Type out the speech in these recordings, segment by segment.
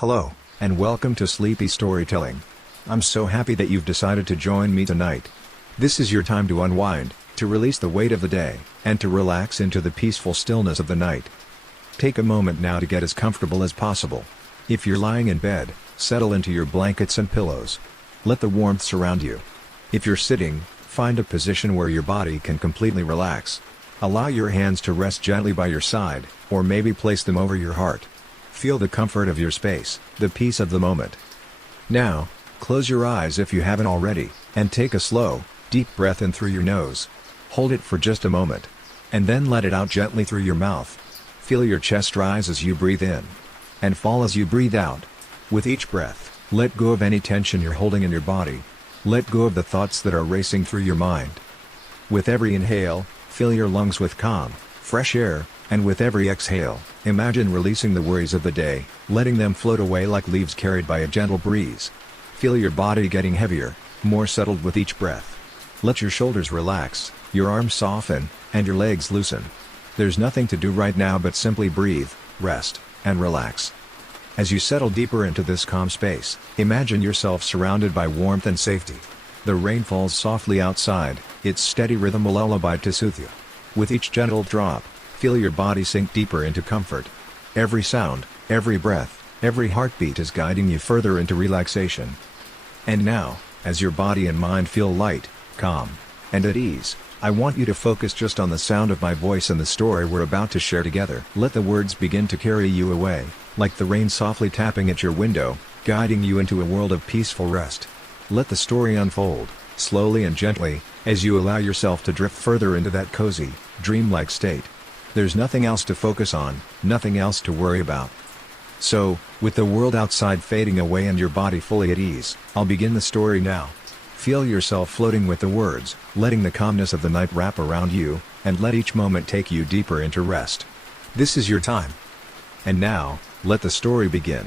Hello, and welcome to Sleepy Storytelling. I'm so happy that you've decided to join me tonight. This is your time to unwind, to release the weight of the day, and to relax into the peaceful stillness of the night. Take a moment now to get as comfortable as possible. If you're lying in bed, settle into your blankets and pillows. Let the warmth surround you. If you're sitting, find a position where your body can completely relax. Allow your hands to rest gently by your side, or maybe place them over your heart. Feel the comfort of your space, the peace of the moment. Now, close your eyes if you haven't already, and take a slow, deep breath in through your nose. Hold it for just a moment. And then let it out gently through your mouth. Feel your chest rise as you breathe in, and fall as you breathe out. With each breath, let go of any tension you're holding in your body. Let go of the thoughts that are racing through your mind. With every inhale, fill your lungs with calm, fresh air, and with every exhale, imagine releasing the worries of the day, letting them float away like leaves carried by a gentle breeze. Feel your body getting heavier, more settled with each breath. Let your shoulders relax, your arms soften, and your legs loosen. There's nothing to do right now but simply breathe, rest, and relax. As you settle deeper into this calm space, imagine yourself surrounded by warmth and safety. The rain falls softly outside, its steady rhythm a lullaby to soothe you. With each gentle drop, feel your body sink deeper into comfort. Every sound, every breath, every heartbeat is guiding you further into relaxation. And now, as your body and mind feel light, calm, and at ease, I want you to focus just on the sound of my voice and the story we're about to share together. Let the words begin to carry you away, like the rain softly tapping at your window, guiding you into a world of peaceful rest. Let the story unfold, slowly and gently, as you allow yourself to drift further into that cozy, dreamlike state. There's nothing else to focus on, nothing else to worry about. So, with the world outside fading away and your body fully at ease, I'll begin the story now. Feel yourself floating with the words, letting the calmness of the night wrap around you, and let each moment take you deeper into rest. This is your time. And now, let the story begin.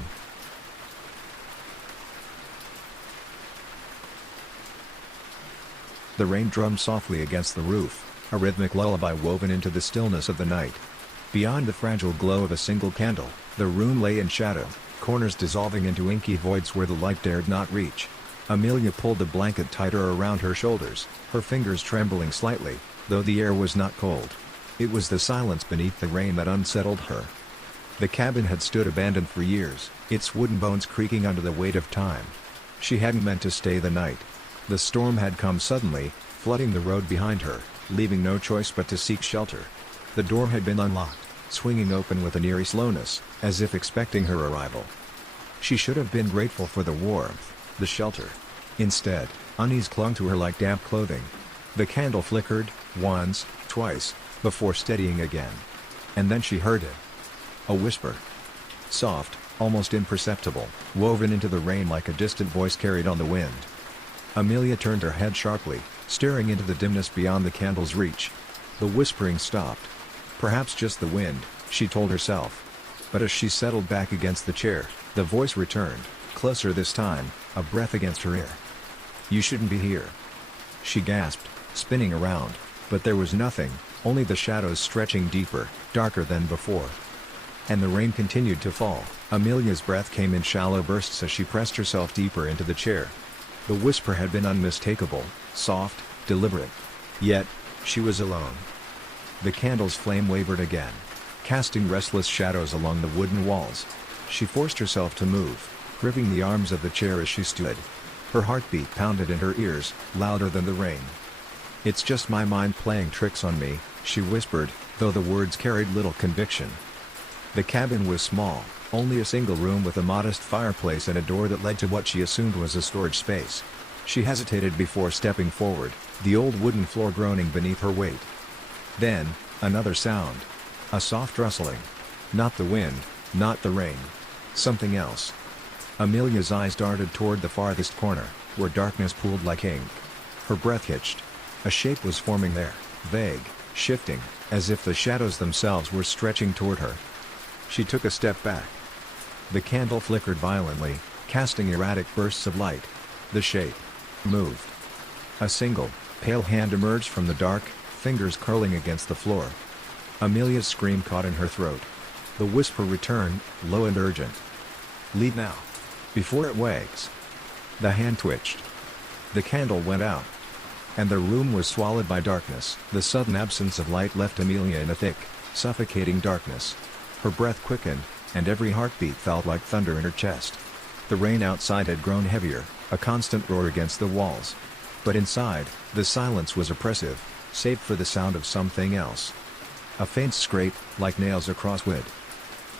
The rain drummed softly against the roof, a rhythmic lullaby woven into the stillness of the night. Beyond the fragile glow of a single candle, the room lay in shadow, corners dissolving into inky voids where the light dared not reach. Amelia pulled the blanket tighter around her shoulders, her fingers trembling slightly, though the air was not cold. It was the silence beneath the rain that unsettled her. The cabin had stood abandoned for years, its wooden bones creaking under the weight of time. She hadn't meant to stay the night. The storm had come suddenly, flooding the road behind her, leaving no choice but to seek shelter. The door had been unlocked, swinging open with an eerie slowness, as if expecting her arrival. She should have been grateful for the warmth, the shelter. Instead, unease clung to her like damp clothing. The candle flickered, once, twice, before steadying again. And then she heard it. A whisper. Soft, almost imperceptible, woven into the rain like a distant voice carried on the wind. Amelia turned her head sharply, staring into the dimness beyond the candle's reach. The whispering stopped. Perhaps just the wind, she told herself. But as she settled back against the chair, the voice returned, closer this time, a breath against her ear. "You shouldn't be here." She gasped, spinning around, but there was nothing, only the shadows stretching deeper, darker than before. And the rain continued to fall. Amelia's breath came in shallow bursts as she pressed herself deeper into the chair. The whisper had been unmistakable, soft, deliberate. Yet, she was alone. The candle's flame wavered again, casting restless shadows along the wooden walls. She forced herself to move, gripping the arms of the chair as she stood. Her heartbeat pounded in her ears, louder than the rain. "It's just my mind playing tricks on me," she whispered, though the words carried little conviction. The cabin was small, only a single room with a modest fireplace and a door that led to what she assumed was a storage space. She hesitated before stepping forward, the old wooden floor groaning beneath her weight. Then, another sound. A soft rustling. Not the wind, not the rain. Something else. Amelia's eyes darted toward the farthest corner, where darkness pooled like ink. Her breath hitched. A shape was forming there, vague, shifting, as if the shadows themselves were stretching toward her. She took a step back. The candle flickered violently, casting erratic bursts of light. The shape moved. A single, pale hand emerged from the dark, fingers curling against the floor. Amelia's scream caught in her throat. The whisper returned, low and urgent. Leave now. Before it wakes. The hand twitched. The candle went out. And the room was swallowed by darkness. The sudden absence of light left Amelia in a thick, suffocating darkness. Her breath quickened, and every heartbeat felt like thunder in her chest. The rain outside had grown heavier, a constant roar against the walls. But inside, the silence was oppressive, save for the sound of something else. A faint scrape, like nails across wood.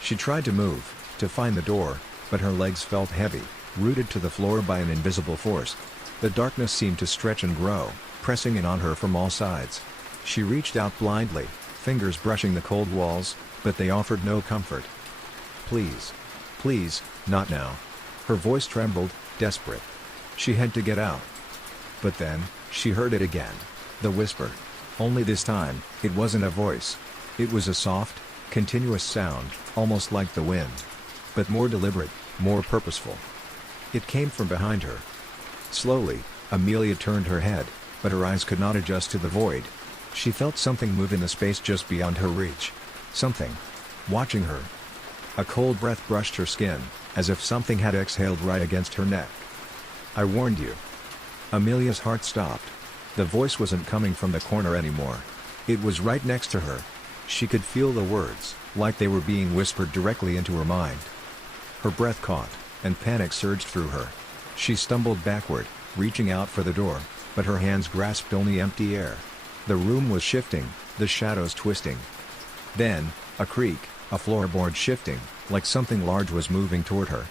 She tried to move, to find the door, but her legs felt heavy, rooted to the floor by an invisible force. The darkness seemed to stretch and grow, pressing in on her from all sides. She reached out blindly, fingers brushing the cold walls, but they offered no comfort. Please. Please, not now. Her voice trembled, desperate. She had to get out. But then, she heard it again. The whisper. Only this time, it wasn't a voice. It was a soft, continuous sound, almost like the wind. But more deliberate, more purposeful. It came from behind her. Slowly, Amelia turned her head, but her eyes could not adjust to the void. She felt something move in the space just beyond her reach. Something. Watching her. A cold breath brushed her skin, as if something had exhaled right against her neck. I warned you. Amelia's heart stopped. The voice wasn't coming from the corner anymore. It was right next to her. She could feel the words, like they were being whispered directly into her mind. Her breath caught, and panic surged through her. She stumbled backward, reaching out for the door, but her hands grasped only empty air. The room was shifting, the shadows twisting. Then, a creak, a floorboard shifting, like something large was moving toward her.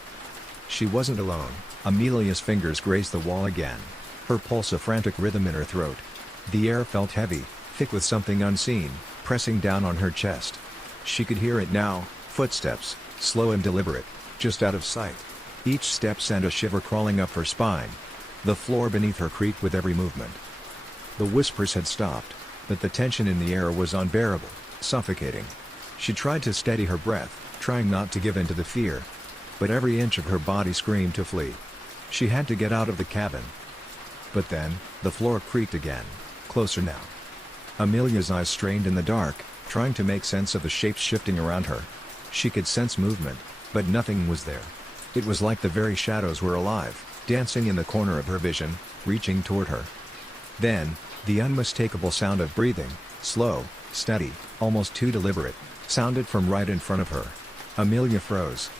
She wasn't alone. Amelia's fingers grazed the wall again. Her pulse a frantic rhythm in her throat. The air felt heavy, thick with something unseen, pressing down on her chest. She could hear it now, footsteps, slow and deliberate, just out of sight. Each step sent a shiver crawling up her spine. The floor beneath her creaked with every movement. The whispers had stopped, but the tension in the air was unbearable, suffocating. She tried to steady her breath, trying not to give in to the fear. But every inch of her body screamed to flee. She had to get out of the cabin. But then, the floor creaked again, closer now. Amelia's eyes strained in the dark, trying to make sense of the shapes shifting around her. She could sense movement, but nothing was there. It was like the very shadows were alive, dancing in the corner of her vision, reaching toward her. Then, the unmistakable sound of breathing, slow, steady, almost too deliberate, sounded from right in front of her. Amelia froze.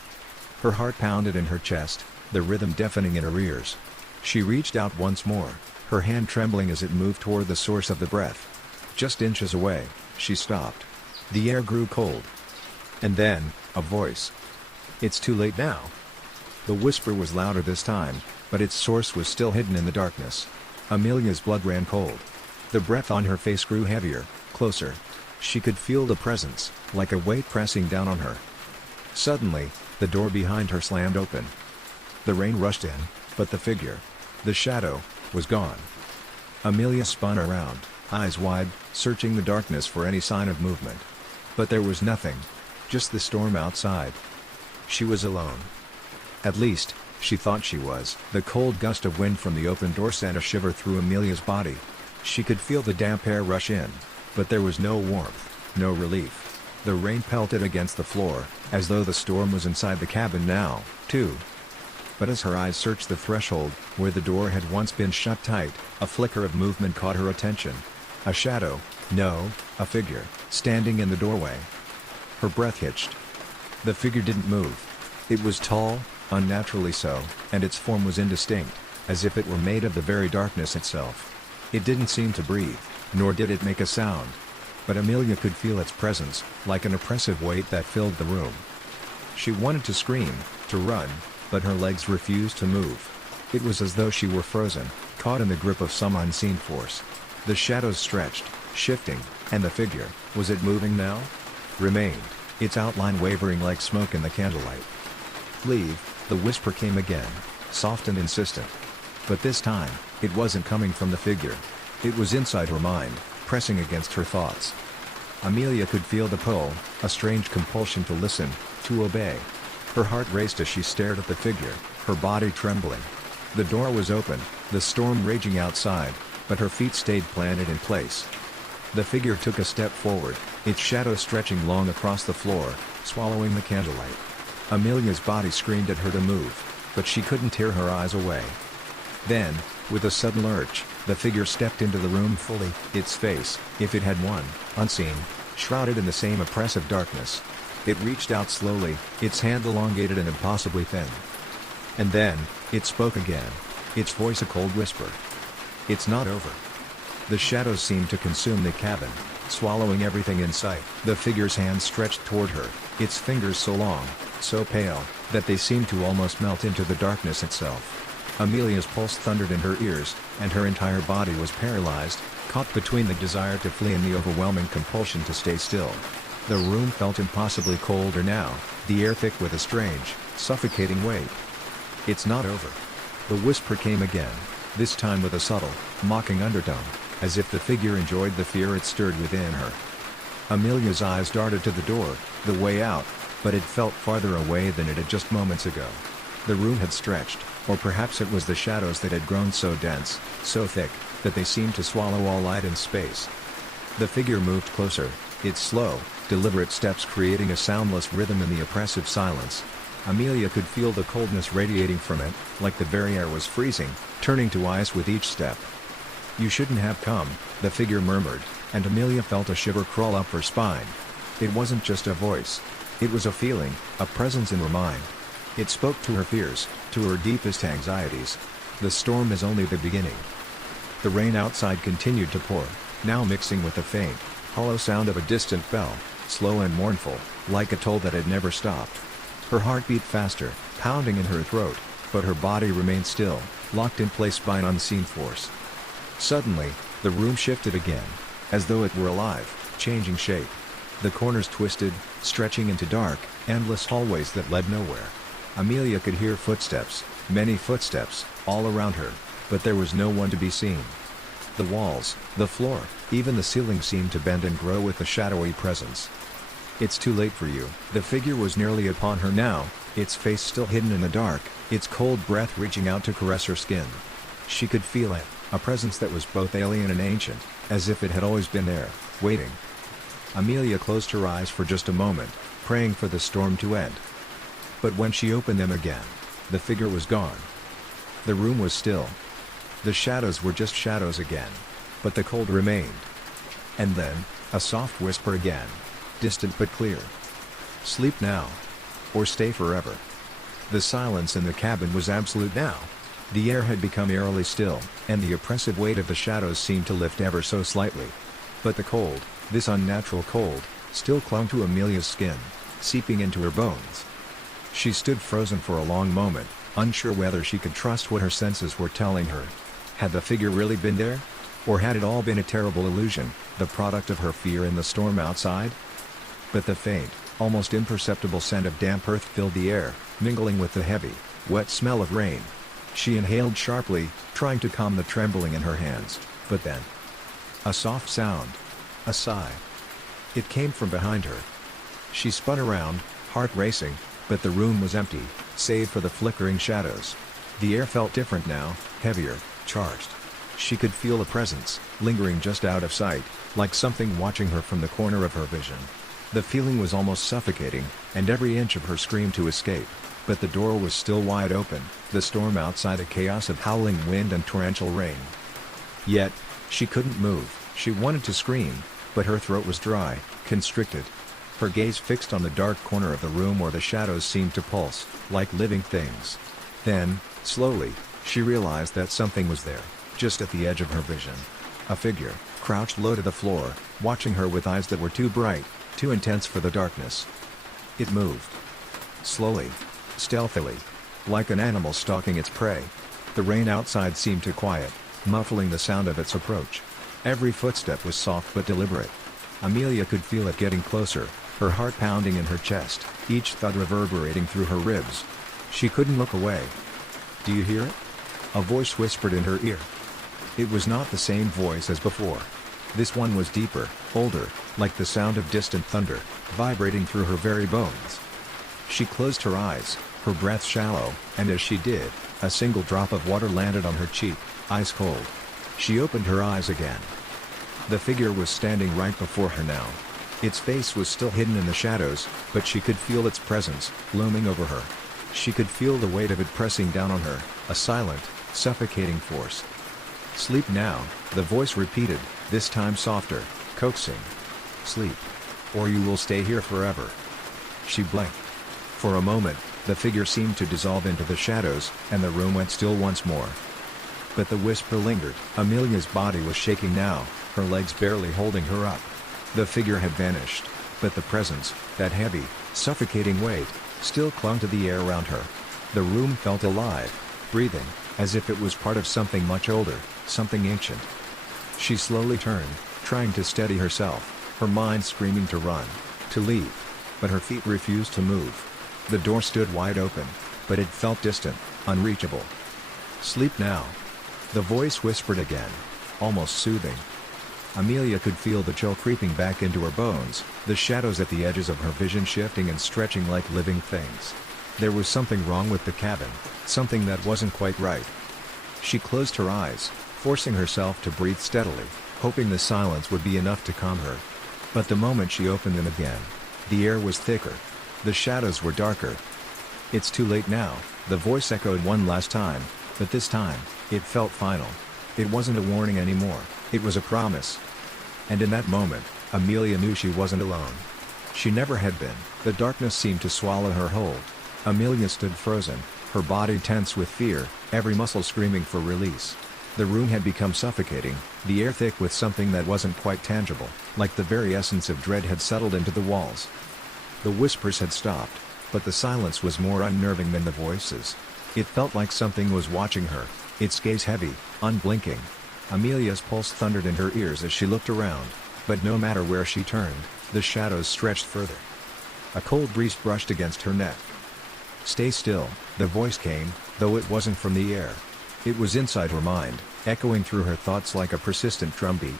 Her heart pounded in her chest, the rhythm deafening in her ears. She reached out once more, her hand trembling as it moved toward the source of the breath. Just inches away, she stopped. The air grew cold. And then, a voice. It's too late now. The whisper was louder this time, but its source was still hidden in the darkness. Amelia's blood ran cold. The breath on her face grew heavier, closer. She could feel the presence, like a weight pressing down on her. Suddenly, the door behind her slammed open. The rain rushed in, but the figure, the shadow, was gone. Amelia spun around, eyes wide, searching the darkness for any sign of movement. But there was nothing. Just the storm outside. She was alone. At least, she thought she was. The cold gust of wind from the open door sent a shiver through Amelia's body. She could feel the damp air rush in, but there was no warmth, no relief. The rain pelted against the floor, as though the storm was inside the cabin now, too. But as her eyes searched the threshold, where the door had once been shut tight, a flicker of movement caught her attention. A shadow, no, a figure, standing in the doorway. Her breath hitched. The figure didn't move. It was tall, unnaturally so, and its form was indistinct, as if it were made of the very darkness itself. It didn't seem to breathe, nor did it make a sound. But Amelia could feel its presence, like an oppressive weight that filled the room. She wanted to scream, to run, but her legs refused to move. It was as though she were frozen, caught in the grip of some unseen force. The shadows stretched, shifting, and the figure, was it moving now? Remained, its outline wavering like smoke in the candlelight. Leave, the whisper came again, soft and insistent. But this time, it wasn't coming from the figure. It was inside her mind, pressing against her thoughts. Amelia could feel the pull, a strange compulsion to listen, to obey. Her heart raced as she stared at the figure, her body trembling. The door was open, the storm raging outside, but her feet stayed planted in place. The figure took a step forward, its shadow stretching long across the floor, swallowing the candlelight. Amelia's body screamed at her to move, but she couldn't tear her eyes away. Then, with a sudden lurch, the figure stepped into the room fully, its face, if it had one, unseen, shrouded in the same oppressive darkness. It reached out slowly, its hand elongated and impossibly thin. And then, it spoke again, its voice a cold whisper. "It's not over." The shadows seemed to consume the cabin, swallowing everything in sight. The figure's hand stretched toward her, its fingers so long, so pale, that they seemed to almost melt into the darkness itself. Amelia's pulse thundered in her ears, and her entire body was paralyzed, caught between the desire to flee and the overwhelming compulsion to stay still. The room felt impossibly colder now, the air thick with a strange, suffocating weight. "It's not over." The whisper came again, this time with a subtle, mocking undertone, as if the figure enjoyed the fear it stirred within her. Amelia's eyes darted to the door, the way out, but it felt farther away than it had just moments ago. The room had stretched, or perhaps it was the shadows that had grown so dense, so thick, that they seemed to swallow all light and space. The figure moved closer, its slow, deliberate steps creating a soundless rhythm in the oppressive silence. Amelia could feel the coldness radiating from it, like the very air was freezing, turning to ice with each step. "You shouldn't have come," the figure murmured, and Amelia felt a shiver crawl up her spine. It wasn't just a voice. It was a feeling, a presence in her mind. It spoke to her fears, to her deepest anxieties. "The storm is only the beginning." The rain outside continued to pour, now mixing with the faint, hollow sound of a distant bell, slow and mournful, like a toll that had never stopped. Her heart beat faster, pounding in her throat, but her body remained still, locked in place by an unseen force. Suddenly, the room shifted again, as though it were alive, changing shape. The corners twisted, stretching into dark, endless hallways that led nowhere. Amelia could hear footsteps, many footsteps, all around her, but there was no one to be seen. The walls, the floor, even the ceiling seemed to bend and grow with the shadowy presence. "It's too late for you." The figure was nearly upon her now, its face still hidden in the dark, its cold breath reaching out to caress her skin. She could feel it, a presence that was both alien and ancient, as if it had always been there, waiting. Amelia closed her eyes for just a moment, praying for the storm to end. But when she opened them again, the figure was gone. The room was still. The shadows were just shadows again. But the cold remained. And then, a soft whisper again. Distant but clear. "Sleep now. Or stay forever." The silence in the cabin was absolute now. The air had become eerily still, and the oppressive weight of the shadows seemed to lift ever so slightly. But the cold, this unnatural cold, still clung to Amelia's skin, seeping into her bones. She stood frozen for a long moment, unsure whether she could trust what her senses were telling her. Had the figure really been there? Or had it all been a terrible illusion, the product of her fear in the storm outside? But the faint, almost imperceptible scent of damp earth filled the air, mingling with the heavy, wet smell of rain. She inhaled sharply, trying to calm the trembling in her hands, but then, a soft sound. A sigh. It came from behind her. She spun around, heart racing, but the room was empty, save for the flickering shadows. The air felt different now, heavier, charged. She could feel a presence, lingering just out of sight, like something watching her from the corner of her vision. The feeling was almost suffocating, and every inch of her screamed to escape. But the door was still wide open, the storm outside a chaos of howling wind and torrential rain. Yet, she couldn't move. She wanted to scream, but her throat was dry, constricted. Her gaze fixed on the dark corner of the room where the shadows seemed to pulse, like living things. Then, slowly, she realized that something was there, just at the edge of her vision. A figure, crouched low to the floor, watching her with eyes that were too bright, too intense for the darkness. It moved. Slowly. Stealthily. Like an animal stalking its prey. The rain outside seemed to quiet, muffling the sound of its approach. Every footstep was soft but deliberate. Amelia could feel it getting closer, her heart pounding in her chest, each thud reverberating through her ribs. She couldn't look away. "Do you hear it?" A voice whispered in her ear. It was not the same voice as before. This one was deeper, older, like the sound of distant thunder, vibrating through her very bones. She closed her eyes, her breath shallow, and as she did, a single drop of water landed on her cheek, ice cold. She opened her eyes again. The figure was standing right before her now. Its face was still hidden in the shadows, but she could feel its presence, looming over her. She could feel the weight of it pressing down on her, a silent, suffocating force. "Sleep now," the voice repeated, this time softer, coaxing. "Sleep. Or you will stay here forever." She blinked. For a moment, the figure seemed to dissolve into the shadows, and the room went still once more. But the whisper lingered. Amelia's body was shaking now, her legs barely holding her up. The figure had vanished, but the presence, that heavy, suffocating weight, still clung to the air around her. The room felt alive, breathing, as if it was part of something much older, something ancient. She slowly turned, trying to steady herself, her mind screaming to run, to leave, but her feet refused to move. The door stood wide open, but it felt distant, unreachable. "Sleep now," the voice whispered again, almost soothing. Amelia could feel the chill creeping back into her bones, the shadows at the edges of her vision shifting and stretching like living things. There was something wrong with the cabin, something that wasn't quite right. She closed her eyes, forcing herself to breathe steadily, hoping the silence would be enough to calm her. But the moment she opened them again, the air was thicker. The shadows were darker. "It's too late now," the voice echoed one last time, but this time, it felt final. It wasn't a warning anymore, it was a promise. And in that moment, Amelia knew she wasn't alone. She never had been. The darkness seemed to swallow her whole. Amelia stood frozen, her body tense with fear, every muscle screaming for release. The room had become suffocating, the air thick with something that wasn't quite tangible, like the very essence of dread had settled into the walls. The whispers had stopped, but the silence was more unnerving than the voices. It felt like something was watching her, its gaze heavy, unblinking. Amelia's pulse thundered in her ears as she looked around, but no matter where she turned, the shadows stretched further. A cold breeze brushed against her neck. "Stay still," the voice came, though it wasn't from the air. It was inside her mind, echoing through her thoughts like a persistent drumbeat.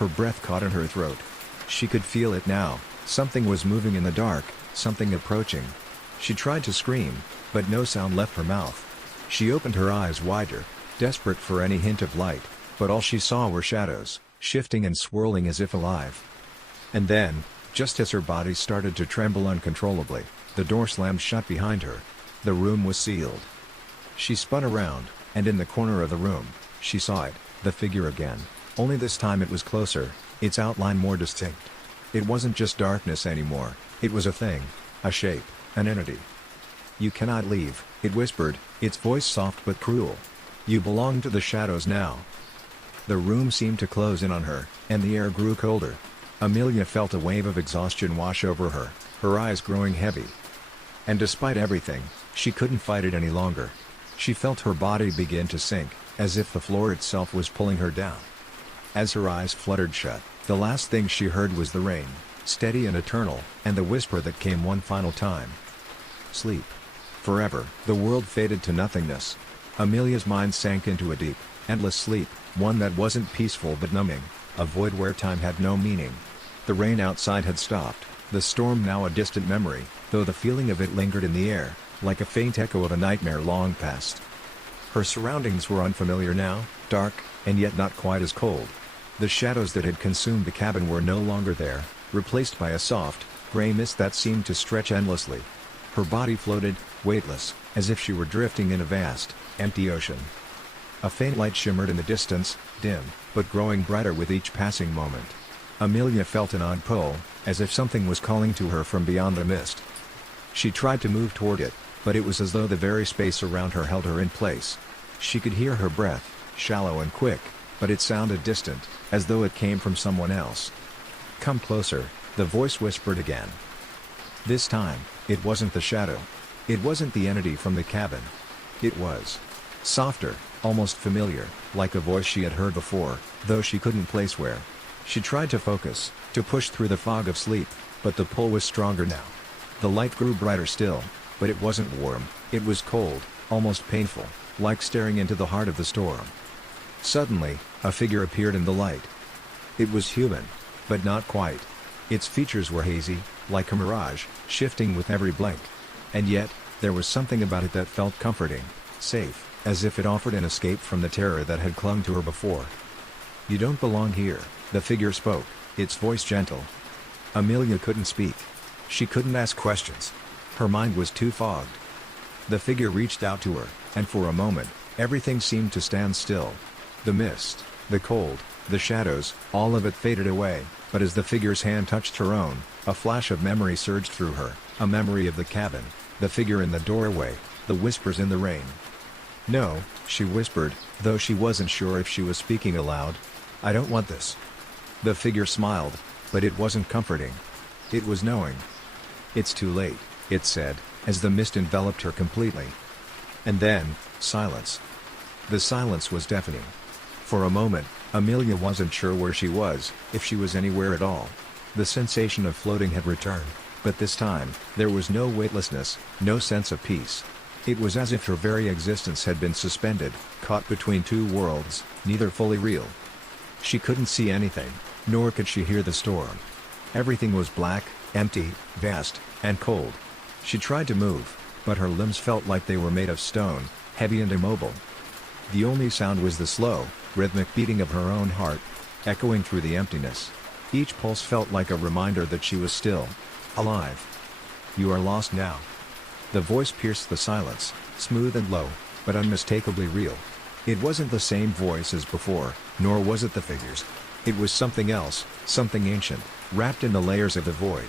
Her breath caught in her throat. She could feel it now, something was moving in the dark, something approaching. She tried to scream, but no sound left her mouth. She opened her eyes wider, desperate for any hint of light, but all she saw were shadows, shifting and swirling as if alive. And then, just as her body started to tremble uncontrollably, the door slammed shut behind her. The room was sealed. She spun around, and in the corner of the room, she saw it, the figure again. Only this time it was closer, its outline more distinct. It wasn't just darkness anymore, it was a thing, a shape, an entity. "You cannot leave," it whispered, its voice soft but cruel. "You belong to the shadows now." The room seemed to close in on her, and the air grew colder. Amelia felt a wave of exhaustion wash over her, her eyes growing heavy. And despite everything, she couldn't fight it any longer. She felt her body begin to sink, as if the floor itself was pulling her down. As her eyes fluttered shut, the last thing she heard was the rain, steady and eternal, and the whisper that came one final time. "Sleep. Forever." The world faded to nothingness. Amelia's mind sank into a deep, endless sleep, one that wasn't peaceful but numbing, a void where time had no meaning. The rain outside had stopped, the storm now a distant memory, though the feeling of it lingered in the air, like a faint echo of a nightmare long past. Her surroundings were unfamiliar now, dark, and yet not quite as cold. The shadows that had consumed the cabin were no longer there, replaced by a soft, gray mist that seemed to stretch endlessly. Her body floated, weightless, as if she were drifting in a vast, empty ocean. A faint light shimmered in the distance, dim, but growing brighter with each passing moment. Amelia felt an odd pull, as if something was calling to her from beyond the mist. She tried to move toward it, but it was as though the very space around her held her in place. She could hear her breath, shallow and quick, but it sounded distant, as though it came from someone else. "Come closer," the voice whispered again. This time, it wasn't the shadow. It wasn't the entity from the cabin. It was softer, almost familiar, like a voice she had heard before, though she couldn't place where. She tried to focus, to push through the fog of sleep, but the pull was stronger now. The light grew brighter still, but it wasn't warm, it was cold, almost painful, like staring into the heart of the storm. Suddenly, a figure appeared in the light. It was human, but not quite. Its features were hazy, like a mirage, shifting with every blink. And yet, there was something about it that felt comforting, safe, as if it offered an escape from the terror that had clung to her before. "You don't belong here," the figure spoke, its voice gentle. Amelia couldn't speak. She couldn't ask questions. Her mind was too fogged. The figure reached out to her, and for a moment, everything seemed to stand still. The mist, the cold, the shadows, all of it faded away, but as the figure's hand touched her own, a flash of memory surged through her, a memory of the cabin, the figure in the doorway, the whispers in the rain. "No," she whispered, though she wasn't sure if she was speaking aloud. "I don't want this." The figure smiled, but it wasn't comforting. It was knowing. "It's too late," it said, as the mist enveloped her completely. And then, silence. The silence was deafening. For a moment, Amelia wasn't sure where she was, if she was anywhere at all. The sensation of floating had returned, but this time, there was no weightlessness, no sense of peace. It was as if her very existence had been suspended, caught between two worlds, neither fully real. She couldn't see anything, nor could she hear the storm. Everything was black, empty, vast, and cold. She tried to move, but her limbs felt like they were made of stone, heavy and immobile. The only sound was the slow, rhythmic beating of her own heart, echoing through the emptiness. Each pulse felt like a reminder that she was still alive. "You are lost now." The voice pierced the silence, smooth and low, but unmistakably real. It wasn't the same voice as before, nor was it the figures. It was something else, something ancient, wrapped in the layers of the void.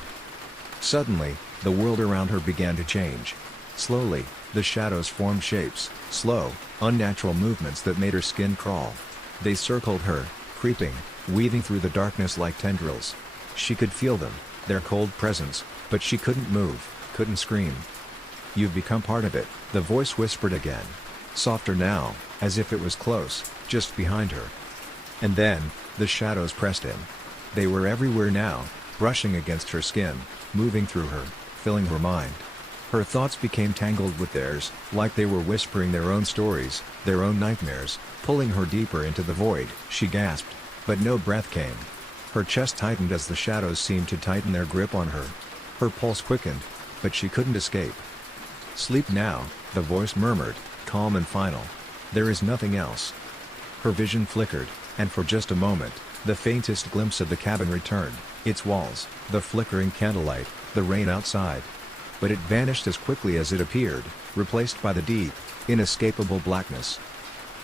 Suddenly, the world around her began to change. Slowly, the shadows formed shapes, slow, unnatural movements that made her skin crawl. They circled her, creeping, weaving through the darkness like tendrils. She could feel them, their cold presence, but she couldn't move, couldn't scream. "You've become part of it," the voice whispered again. Softer now, as if it was close, just behind her. And then, the shadows pressed in. They were everywhere now, brushing against her skin, moving through her, filling her mind. Her thoughts became tangled with theirs, like they were whispering their own stories, their own nightmares, pulling her deeper into the void. She gasped, but no breath came. Her chest tightened as the shadows seemed to tighten their grip on her. Her pulse quickened, but she couldn't escape. "Sleep now," the voice murmured, calm and final. "There is nothing else." Her vision flickered, and for just a moment, the faintest glimpse of the cabin returned, its walls, the flickering candlelight, the rain outside. But it vanished as quickly as it appeared, replaced by the deep, inescapable blackness.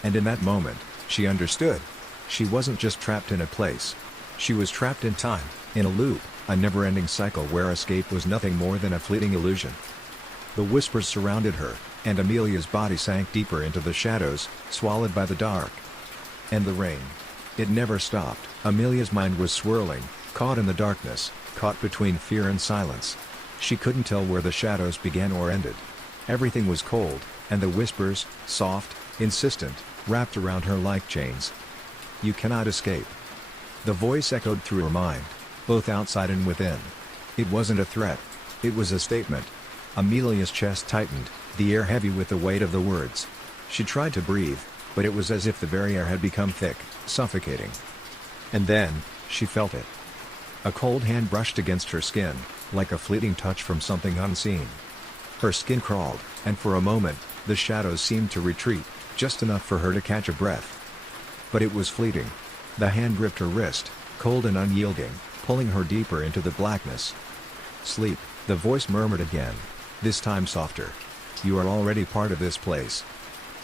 And in that moment, she understood. She wasn't just trapped in a place. She was trapped in time, in a loop, a never-ending cycle where escape was nothing more than a fleeting illusion. The whispers surrounded her, and Amelia's body sank deeper into the shadows, swallowed by the dark. And the rain. It never stopped. Amelia's mind was swirling, caught in the darkness, caught between fear and silence. She couldn't tell where the shadows began or ended. Everything was cold, and the whispers, soft, insistent, wrapped around her like chains. "You cannot escape." The voice echoed through her mind, both outside and within. It wasn't a threat. It was a statement. Amelia's chest tightened, the air heavy with the weight of the words. She tried to breathe, but it was as if the very air had become thick, suffocating. And then, she felt it. A cold hand brushed against her skin, like a fleeting touch from something unseen. Her skin crawled, and for a moment, the shadows seemed to retreat, just enough for her to catch a breath. But it was fleeting. The hand gripped her wrist, cold and unyielding, pulling her deeper into the blackness. "Sleep," the voice murmured again, this time softer. "You are already part of this place."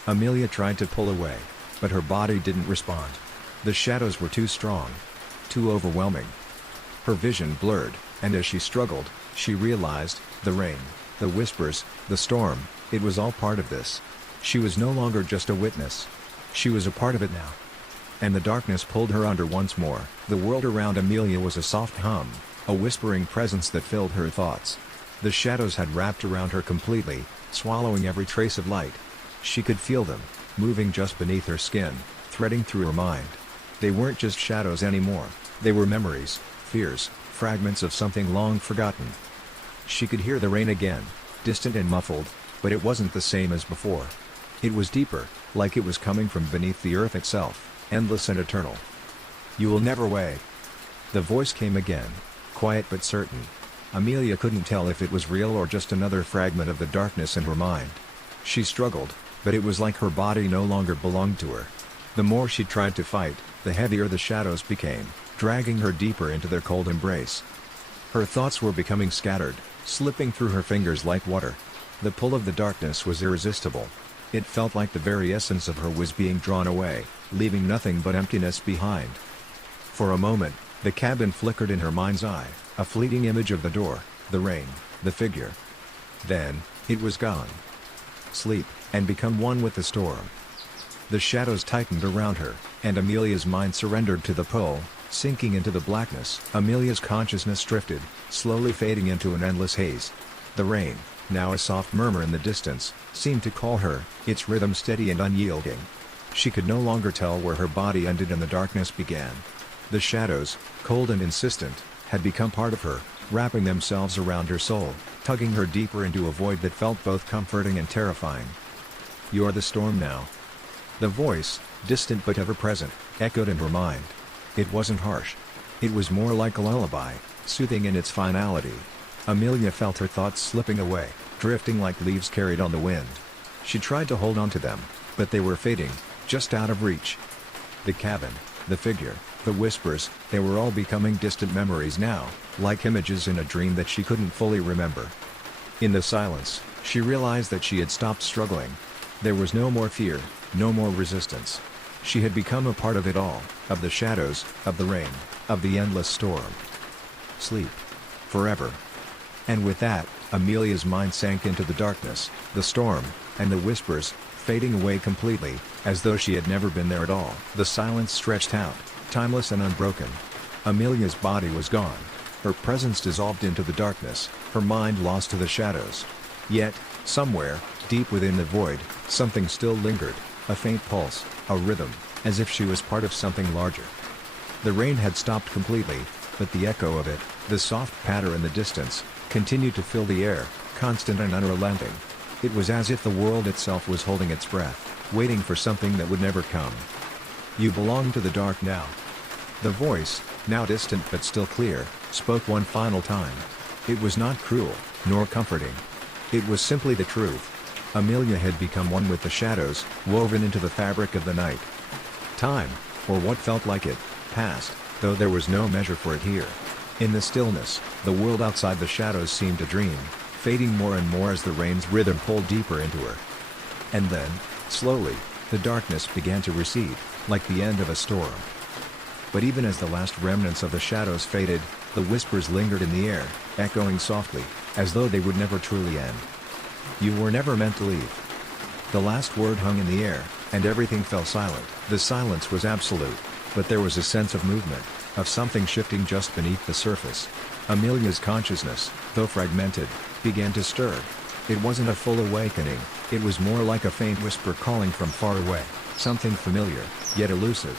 Amelia tried to pull away, but her body didn't respond. The shadows were too strong, too overwhelming. Her vision blurred, and as she struggled, she realized, the rain, the whispers, the storm, it was all part of this. She was no longer just a witness. She was a part of it now. And the darkness pulled her under once more. The world around Amelia was a soft hum, a whispering presence that filled her thoughts. The shadows had wrapped around her completely, swallowing every trace of light. She could feel them, moving just beneath her skin, threading through her mind. They weren't just shadows anymore, they were memories, fears, fragments of something long forgotten. She could hear the rain again, distant and muffled, but it wasn't the same as before. It was deeper, like it was coming from beneath the earth itself, endless and eternal. "You will never wake." The voice came again, quiet but certain. Amelia couldn't tell if it was real or just another fragment of the darkness in her mind. She struggled, but it was like her body no longer belonged to her. The more she tried to fight, the heavier the shadows became, dragging her deeper into their cold embrace. Her thoughts were becoming scattered, slipping through her fingers like water. The pull of the darkness was irresistible. It felt like the very essence of her was being drawn away, leaving nothing but emptiness behind. For a moment, the cabin flickered in her mind's eye, a fleeting image of the door, the rain, the figure. Then, it was gone. Sleep, and become one with the storm. The shadows tightened around her, and Amelia's mind surrendered to the pull, sinking into the blackness. Amelia's consciousness drifted, slowly fading into an endless haze. The rain, now a soft murmur in the distance, seemed to call her, its rhythm steady and unyielding. She could no longer tell where her body ended and the darkness began. The shadows, cold and insistent, had become part of her, wrapping themselves around her soul, tugging her deeper into a void that felt both comforting and terrifying. "You're the storm now." The voice, distant but ever-present, echoed in her mind. It wasn't harsh. It was more like a lullaby, soothing in its finality. Amelia felt her thoughts slipping away, drifting like leaves carried on the wind. She tried to hold on to them, but they were fading, just out of reach. The cabin, the figure, the whispers, they were all becoming distant memories now, like images in a dream that she couldn't fully remember. In the silence, she realized that she had stopped struggling. There was no more fear, no more resistance. She had become a part of it all, of the shadows, of the rain, of the endless storm. Sleep. Forever. And with that, Amelia's mind sank into the darkness, the storm, and the whispers, fading away completely, as though she had never been there at all. The silence stretched out, timeless and unbroken. Amelia's body was gone. Her presence dissolved into the darkness, her mind lost to the shadows. Yet, somewhere, deep within the void, something still lingered, a faint pulse, a rhythm, as if she was part of something larger. The rain had stopped completely, but the echo of it, the soft patter in the distance, continued to fill the air, constant and unrelenting. It was as if the world itself was holding its breath, waiting for something that would never come. "You belong to the dark now." The voice, now distant but still clear, spoke one final time. It was not cruel, nor comforting. It was simply the truth. Amelia had become one with the shadows, woven into the fabric of the night. Time, or what felt like it, passed, though there was no measure for it here. In the stillness, the world outside the shadows seemed to dream, fading more and more as the rain's rhythm pulled deeper into her. And then, slowly, the darkness began to recede, like the end of a storm. But even as the last remnants of the shadows faded, the whispers lingered in the air, echoing softly, as though they would never truly end. "You were never meant to leave." The last word hung in the air, and everything fell silent. The silence was absolute, but there was a sense of movement, of something shifting just beneath the surface. Amelia's consciousness, though fragmented, began to stir. It wasn't a full awakening, it was more like a faint whisper calling from far away, something familiar, yet elusive.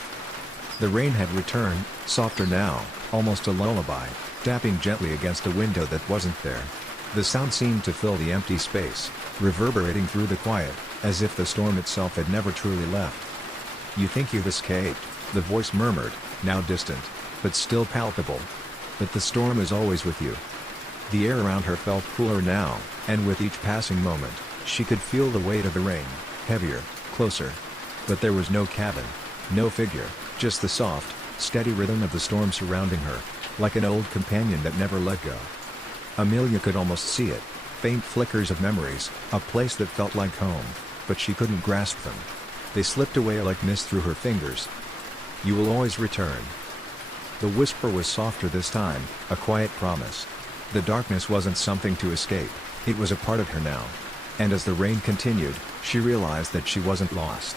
The rain had returned, softer now, almost a lullaby, tapping gently against a window that wasn't there. The sound seemed to fill the empty space, reverberating through the quiet, as if the storm itself had never truly left. "You think you've escaped," the voice murmured, now distant, but still palpable. "But the storm is always with you." The air around her felt cooler now, and with each passing moment, she could feel the weight of the rain, heavier, closer. But there was no cabin, no figure, just the soft, steady rhythm of the storm surrounding her, like an old companion that never let go. Amelia could almost see it, faint flickers of memories, a place that felt like home, but she couldn't grasp them. They slipped away like mist through her fingers. "You will always return." The whisper was softer this time, a quiet promise. The darkness wasn't something to escape, it was a part of her now. And as the rain continued, she realized that she wasn't lost.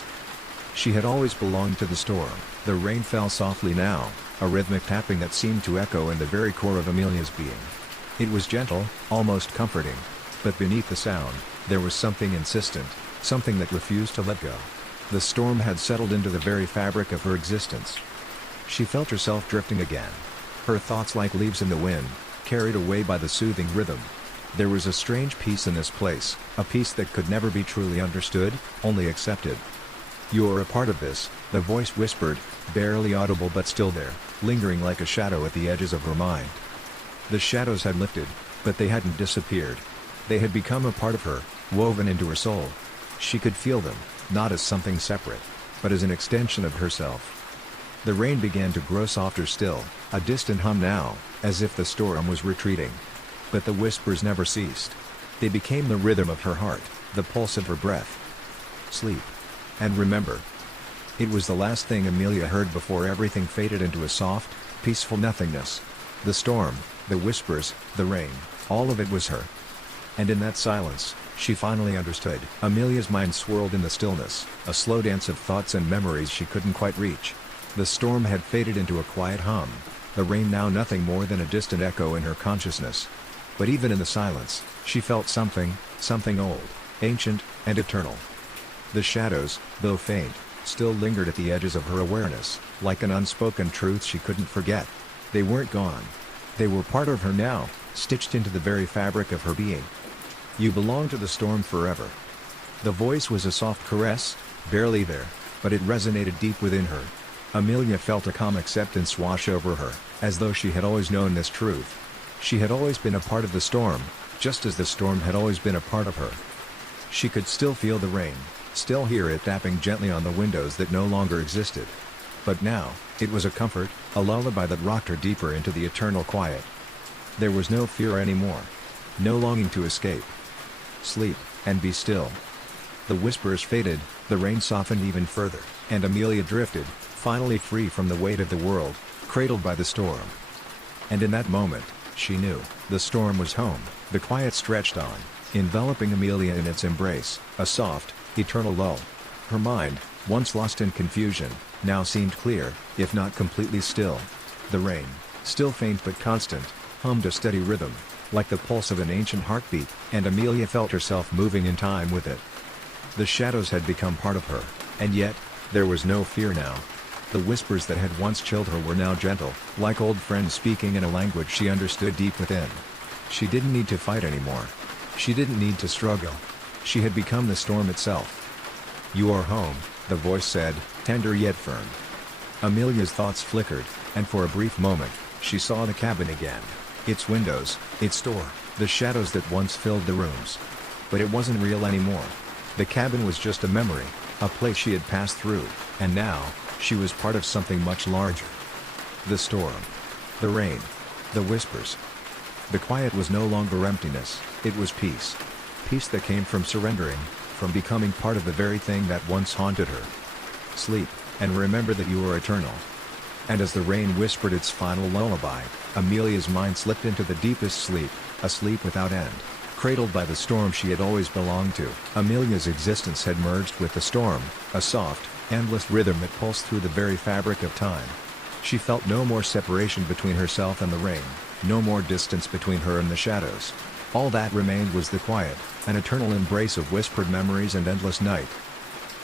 She had always belonged to the storm. The rain fell softly now, a rhythmic tapping that seemed to echo in the very core of Amelia's being. It was gentle, almost comforting. But beneath the sound, there was something insistent, something that refused to let go. The storm had settled into the very fabric of her existence. She felt herself drifting again. Her thoughts like leaves in the wind, carried away by the soothing rhythm. There was a strange peace in this place, a peace that could never be truly understood, only accepted. "You're a part of this," the voice whispered, barely audible but still there, lingering like a shadow at the edges of her mind. The shadows had lifted, but they hadn't disappeared. They had become a part of her, woven into her soul. She could feel them, not as something separate, but as an extension of herself. The rain began to grow softer still, a distant hum now, as if the storm was retreating. But the whispers never ceased. They became the rhythm of her heart, the pulse of her breath. Sleep. And remember. It was the last thing Amelia heard before everything faded into a soft, peaceful nothingness. The storm, the whispers, the rain, all of it was her. And in that silence, she finally understood. Amelia's mind swirled in the stillness, a slow dance of thoughts and memories she couldn't quite reach. The storm had faded into a quiet hum, the rain now nothing more than a distant echo in her consciousness. But even in the silence, she felt something old, ancient, and eternal. The shadows, though faint, still lingered at the edges of her awareness, like an unspoken truth she couldn't forget. They weren't gone. They were part of her now, stitched into the very fabric of her being. You belong to the storm forever. The voice was a soft caress, barely there, but it resonated deep within her. Amelia felt a calm acceptance wash over her, as though she had always known this truth. She had always been a part of the storm, just as the storm had always been a part of her. She could still feel the rain, still hear it tapping gently on the windows that no longer existed. But now, it was a comfort, a lullaby that rocked her deeper into the eternal quiet. There was no fear anymore. No longing to escape. Sleep, and be still. The whispers faded, the rain softened even further, and Amelia drifted, finally free from the weight of the world, cradled by the storm. And in that moment, she knew, the storm was home. The quiet stretched on, enveloping Amelia in its embrace, a soft, eternal lull. Her mind, once lost in confusion, now seemed clear, if not completely still. The rain, still faint but constant, hummed a steady rhythm, like the pulse of an ancient heartbeat, and Amelia felt herself moving in time with it. The shadows had become part of her, and yet, there was no fear now. The whispers that had once chilled her were now gentle, like old friends speaking in a language she understood deep within. She didn't need to fight anymore. She didn't need to struggle. She had become the storm itself. "You are home," the voice said, tender yet firm. Amelia's thoughts flickered, and for a brief moment, she saw the cabin again. Its windows, its door, the shadows that once filled the rooms. But it wasn't real anymore. The cabin was just a memory, a place she had passed through, and now, she was part of something much larger. The storm. The rain. The whispers. The quiet was no longer emptiness, it was peace. Peace that came from surrendering, from becoming part of the very thing that once haunted her. Sleep, and remember that you are eternal. And as the rain whispered its final lullaby, Amelia's mind slipped into the deepest sleep, a sleep without end. Cradled by the storm she had always belonged to, Amelia's existence had merged with the storm, a soft, endless rhythm that pulsed through the very fabric of time. She felt no more separation between herself and the rain, no more distance between her and the shadows. All that remained was the quiet, an eternal embrace of whispered memories and endless night.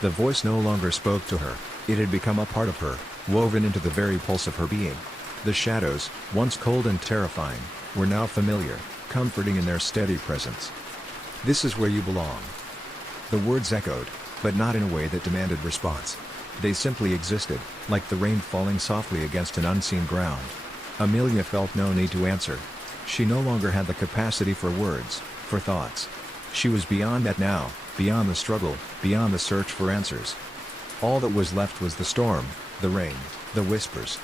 The voice no longer spoke to her, it had become a part of her, woven into the very pulse of her being. The shadows, once cold and terrifying, were now familiar, comforting in their steady presence. "This is where you belong." The words echoed, but not in a way that demanded response. They simply existed, like the rain falling softly against an unseen ground. Amelia felt no need to answer. She no longer had the capacity for words, for thoughts. She was beyond that now, beyond the struggle, beyond the search for answers. All that was left was the storm, the rain, the whispers.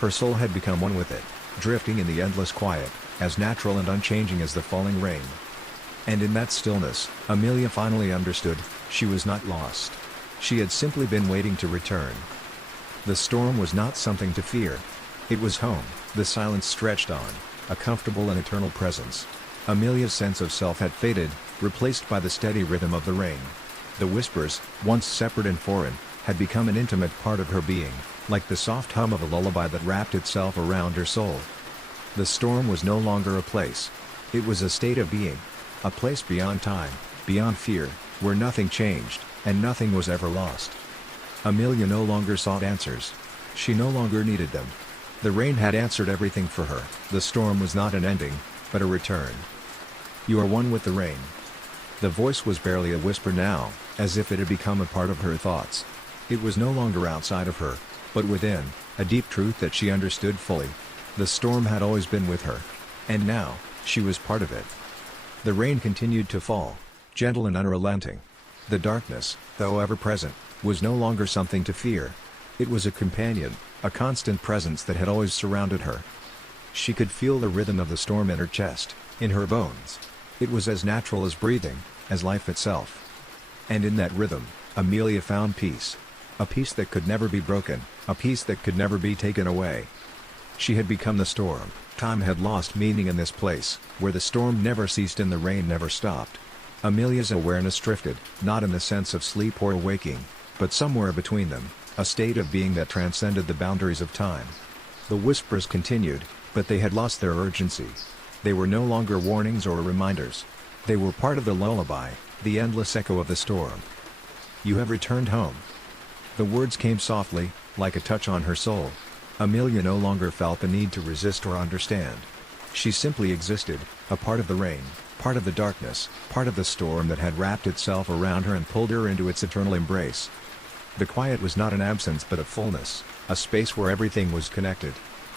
Her soul had become one with it, drifting in the endless quiet, as natural and unchanging as the falling rain. And in that stillness, Amelia finally understood, she was not lost. She had simply been waiting to return. The storm was not something to fear. It was home. The silence stretched on, a comfortable and eternal presence. Amelia's sense of self had faded, replaced by the steady rhythm of the rain. The whispers, once separate and foreign, had become an intimate part of her being, like the soft hum of a lullaby that wrapped itself around her soul. The storm was no longer a place. It was a state of being. A place beyond time, beyond fear, where nothing changed, and nothing was ever lost. Amelia no longer sought answers. She no longer needed them. The rain had answered everything for her. The storm was not an ending, but a return. "You are one with the rain." The voice was barely a whisper now, as if it had become a part of her thoughts. It was no longer outside of her, but within, a deep truth that she understood fully. The storm had always been with her. And now, she was part of it. The rain continued to fall, gentle and unrelenting. The darkness, though ever present, was no longer something to fear. It was a companion, a constant presence that had always surrounded her. She could feel the rhythm of the storm in her chest, in her bones. It was as natural as breathing, as life itself. And in that rhythm, Amelia found peace. A peace that could never be broken, a peace that could never be taken away. She had become the storm. Time had lost meaning in this place, where the storm never ceased and the rain never stopped. Amelia's awareness drifted, not in the sense of sleep or waking, but somewhere between them, a state of being that transcended the boundaries of time. The whispers continued, but they had lost their urgency. They were no longer warnings or reminders. They were part of the lullaby, the endless echo of the storm. "You have returned home." The words came softly, like a touch on her soul. Amelia no longer felt the need to resist or understand. She simply existed, a part of the rain, part of the darkness, part of the storm that had wrapped itself around her and pulled her into its eternal embrace. The quiet was not an absence but a fullness, a space where everything was connected.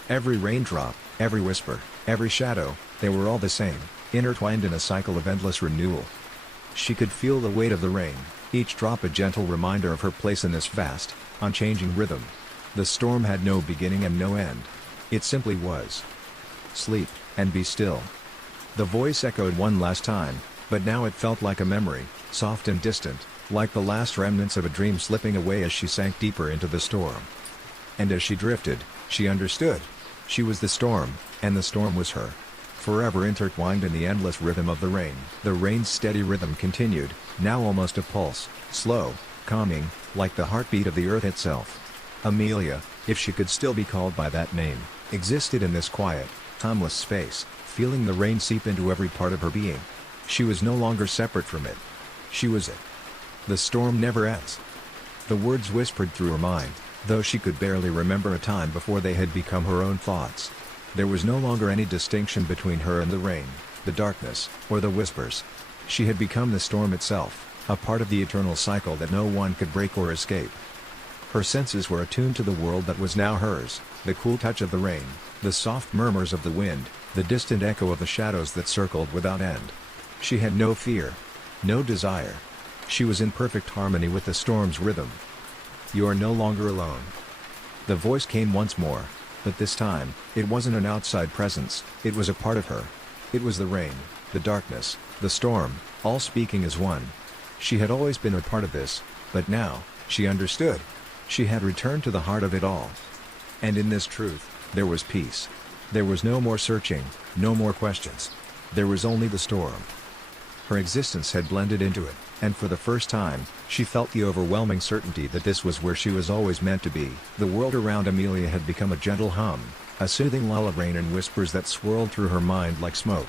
Every raindrop, every whisper, every shadow, they were all the same, intertwined in a cycle of endless renewal. She could feel the weight of the rain, each drop a gentle reminder of her place in this vast, unchanging rhythm. The storm had no beginning and no end. It simply was. "Sleep, and be still." The voice echoed one last time, but now it felt like a memory, soft and distant, like the last remnants of a dream slipping away as she sank deeper into the storm. And as she drifted, she understood. She was the storm, and the storm was her. Forever intertwined in the endless rhythm of the rain. The rain's steady rhythm continued, now almost a pulse, slow, calming, like the heartbeat of the earth itself. Amelia, if she could still be called by that name, existed in this quiet, timeless space, feeling the rain seep into every part of her being. She was no longer separate from it. She was it. The storm never ends. The words whispered through her mind, though she could barely remember a time before they had become her own thoughts. There was no longer any distinction between her and the rain, the darkness, or the whispers. She had become the storm itself, a part of the eternal cycle that no one could break or escape. Her senses were attuned to the world that was now hers, the cool touch of the rain, the soft murmurs of the wind, the distant echo of the shadows that circled without end. She had no fear, no desire. She was in perfect harmony with the storm's rhythm. "You are no longer alone." The voice came once more, but this time, it wasn't an outside presence, it was a part of her. It was the rain, the darkness, the storm, all speaking as one. She had always been a part of this, but now, she understood. She had returned to the heart of it all. And in this truth, there was peace. There was no more searching, no more questions. There was only the storm. Her existence had blended into it, and for the first time, she felt the overwhelming certainty that this was where she was always meant to be. The world around Amelia had become a gentle hum, a soothing lull of rain and whispers that swirled through her mind like smoke.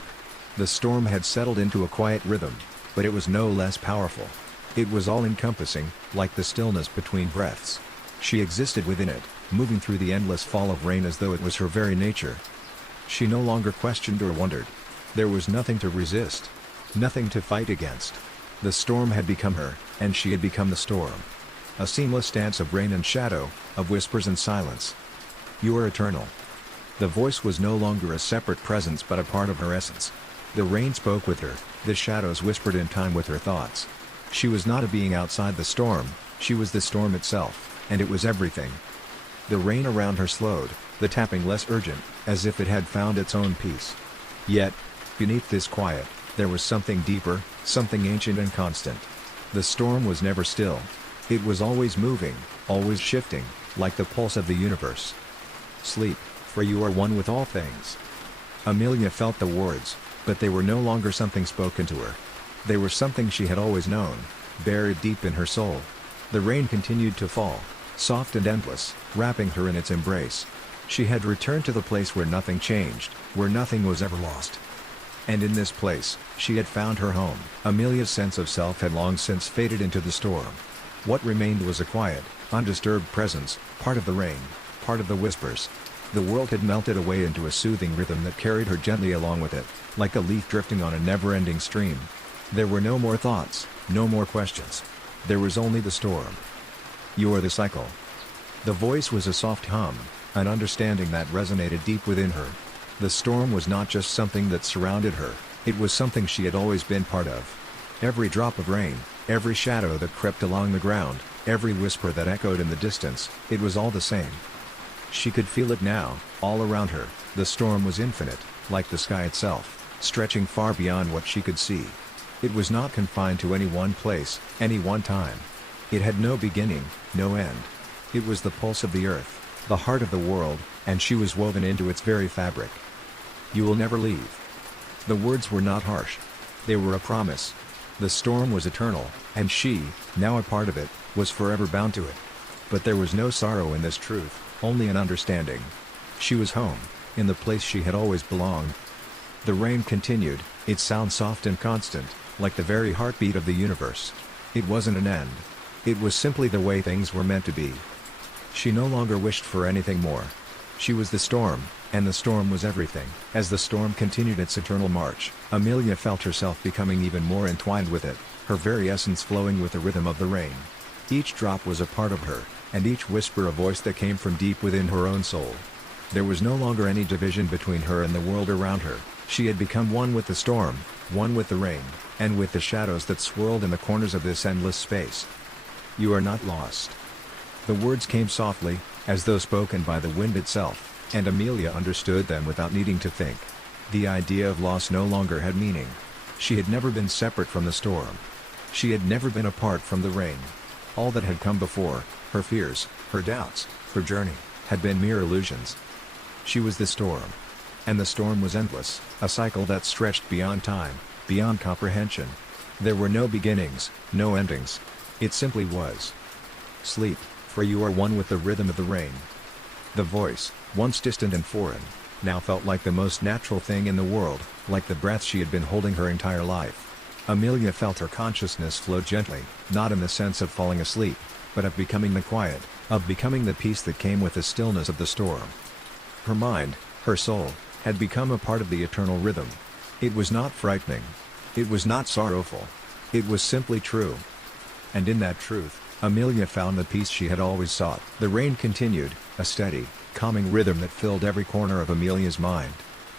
The storm had settled into a quiet rhythm, but it was no less powerful. It was all-encompassing, like the stillness between breaths. She existed within it, moving through the endless fall of rain as though it was her very nature. She no longer questioned or wondered. There was nothing to resist, nothing to fight against. The storm had become her, and she had become the storm. A seamless dance of rain and shadow, of whispers and silence. "You are eternal." The voice was no longer a separate presence but a part of her essence. The rain spoke with her, the shadows whispered in time with her thoughts. She was not a being outside the storm, she was the storm itself, and it was everything. The rain around her slowed, the tapping less urgent, as if it had found its own peace. Yet, beneath this quiet, there was something deeper, something ancient and constant. The storm was never still. It was always moving, always shifting, like the pulse of the universe. "Sleep, for you are one with all things." Amelia felt the words, but they were no longer something spoken to her. They were something she had always known, buried deep in her soul. The rain continued to fall, soft and endless, wrapping her in its embrace. She had returned to the place where nothing changed, where nothing was ever lost. And in this place, she had found her home. Amelia's sense of self had long since faded into the storm. What remained was a quiet, undisturbed presence, part of the rain, part of the whispers. The world had melted away into a soothing rhythm that carried her gently along with it, like a leaf drifting on a never-ending stream. There were no more thoughts, no more questions. There was only the storm. "You are the cycle." The voice was a soft hum, an understanding that resonated deep within her. The storm was not just something that surrounded her, it was something she had always been part of. Every drop of rain, every shadow that crept along the ground, Every whisper that echoed in the distance, it was all the same. She could feel it now, all around her. The storm was infinite, like the sky itself, stretching far beyond what she could see. It was not confined to any one place, any one time. It had no beginning, no end. It was the pulse of the earth, the heart of the world, and she was woven into its very fabric. "You will never leave." The words were not harsh. They were a promise. The storm was eternal, and she, now a part of it, was forever bound to it. But there was no sorrow in this truth, only an understanding. She was home, in the place she had always belonged. The rain continued, its sound soft and constant, like the very heartbeat of the universe. It wasn't an end. It was simply the way things were meant to be. She no longer wished for anything more. She was the storm, and the storm was everything. As the storm continued its eternal march, Amelia felt herself becoming even more entwined with it, her very essence flowing with the rhythm of the rain. Each drop was a part of her, and each whisper a voice that came from deep within her own soul. There was no longer any division between her and the world around her. She had become one with the storm, one with the rain, and with the shadows that swirled in the corners of this endless space. "You are not lost." The words came softly, as though spoken by the wind itself, and Amelia understood them without needing to think. The idea of loss no longer had meaning. She had never been separate from the storm. She had never been apart from the rain. All that had come before, her fears, her doubts, her journey, had been mere illusions. She was the storm. And the storm was endless, a cycle that stretched beyond time, beyond comprehension. There were no beginnings, no endings. It simply was. "Sleep, for you are one with the rhythm of the rain." The voice, once distant and foreign, now felt like the most natural thing in the world, like the breath she had been holding her entire life. Amelia felt her consciousness flow gently, not in the sense of falling asleep, but of becoming the quiet, of becoming the peace that came with the stillness of the storm. Her mind, her soul, had become a part of the eternal rhythm. It was not frightening. It was not sorrowful. It was simply true. And in that truth, Amelia found the peace she had always sought. The rain continued, a steady, calming rhythm that filled every corner of Amelia's mind.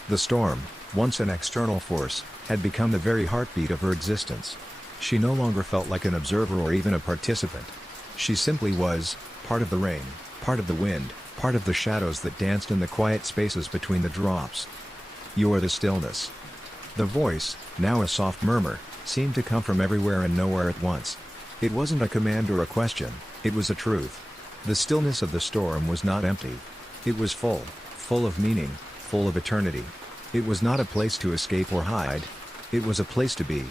The storm, once an external force, had become the very heartbeat of her existence. She no longer felt like an observer or even a participant. She simply was, part of the rain, part of the wind, part of the shadows that danced in the quiet spaces between the drops. "You are the stillness." The voice, now a soft murmur, seemed to come from everywhere and nowhere at once. It wasn't a command or a question, it was a truth. The stillness of the storm was not empty. It was full, full of meaning, full of eternity. It was not a place to escape or hide. It was a place to be.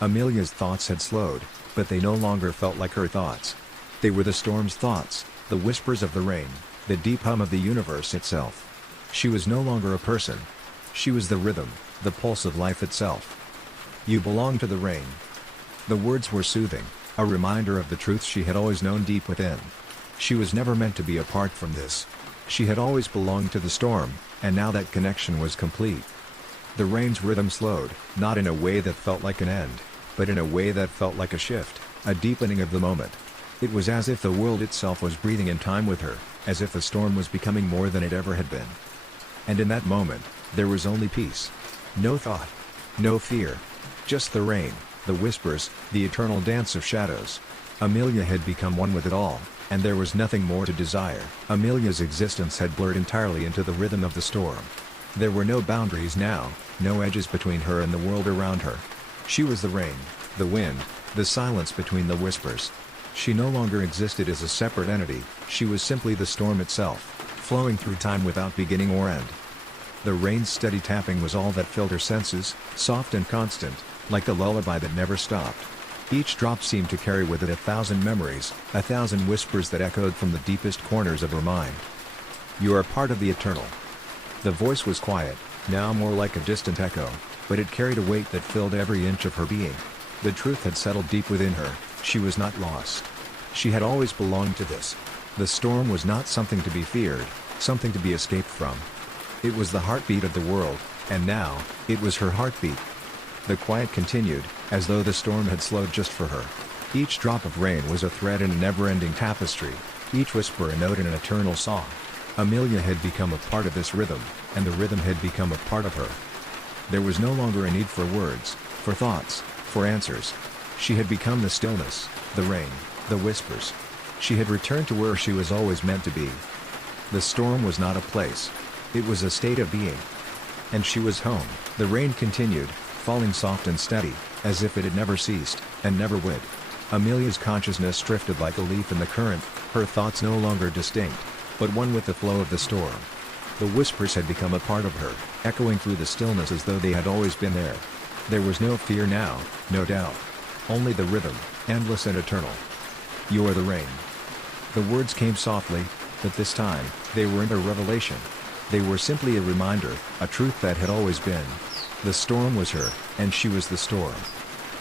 Amelia's thoughts had slowed, but they no longer felt like her thoughts. They were the storm's thoughts, the whispers of the rain, the deep hum of the universe itself. She was no longer a person. She was the rhythm, the pulse of life itself. "You belong to the rain." The words were soothing, a reminder of the truth she had always known deep within. She was never meant to be apart from this. She had always belonged to the storm, and now that connection was complete. The rain's rhythm slowed, not in a way that felt like an end, but in a way that felt like a shift, a deepening of the moment. It was as if the world itself was breathing in time with her, as if the storm was becoming more than it ever had been. And in that moment, there was only peace. No thought. No fear. Just the rain, the whispers, the eternal dance of shadows. Amelia had become one with it all, and there was nothing more to desire. Amelia's existence had blurred entirely into the rhythm of the storm. There were no boundaries now, no edges between her and the world around her. She was the rain, the wind, the silence between the whispers. She no longer existed as a separate entity, she was simply the storm itself, flowing through time without beginning or end. The rain's steady tapping was all that filled her senses, soft and constant, like a lullaby that never stopped. Each drop seemed to carry with it 1,000 memories, 1,000 whispers that echoed from the deepest corners of her mind. "You are part of the eternal." The voice was quiet, now more like a distant echo, but it carried a weight that filled every inch of her being. The truth had settled deep within her, she was not lost. She had always belonged to this. The storm was not something to be feared, something to be escaped from. It was the heartbeat of the world, and now, it was her heartbeat. The quiet continued, as though the storm had slowed just for her. Each drop of rain was a thread in a never-ending tapestry, each whisper a note in an eternal song. Amelia had become a part of this rhythm, and the rhythm had become a part of her. There was no longer a need for words, for thoughts, for answers. She had become the stillness, the rain, The whispers. She had returned to where she was always meant to be. The storm was not a place. It was a state of being. And she was home. The rain continued, falling soft and steady, as if it had never ceased, and never would. Amelia's consciousness drifted like a leaf in the current, her thoughts no longer distinct, but one with the flow of the storm. The whispers had become a part of her, echoing through the stillness as though they had always been there. There was no fear now, no doubt. Only the rhythm, endless and eternal. "You are the rain." The words came softly, but this time, they weren't a revelation. They were simply a reminder, a truth that had always been. The storm was her, and she was the storm.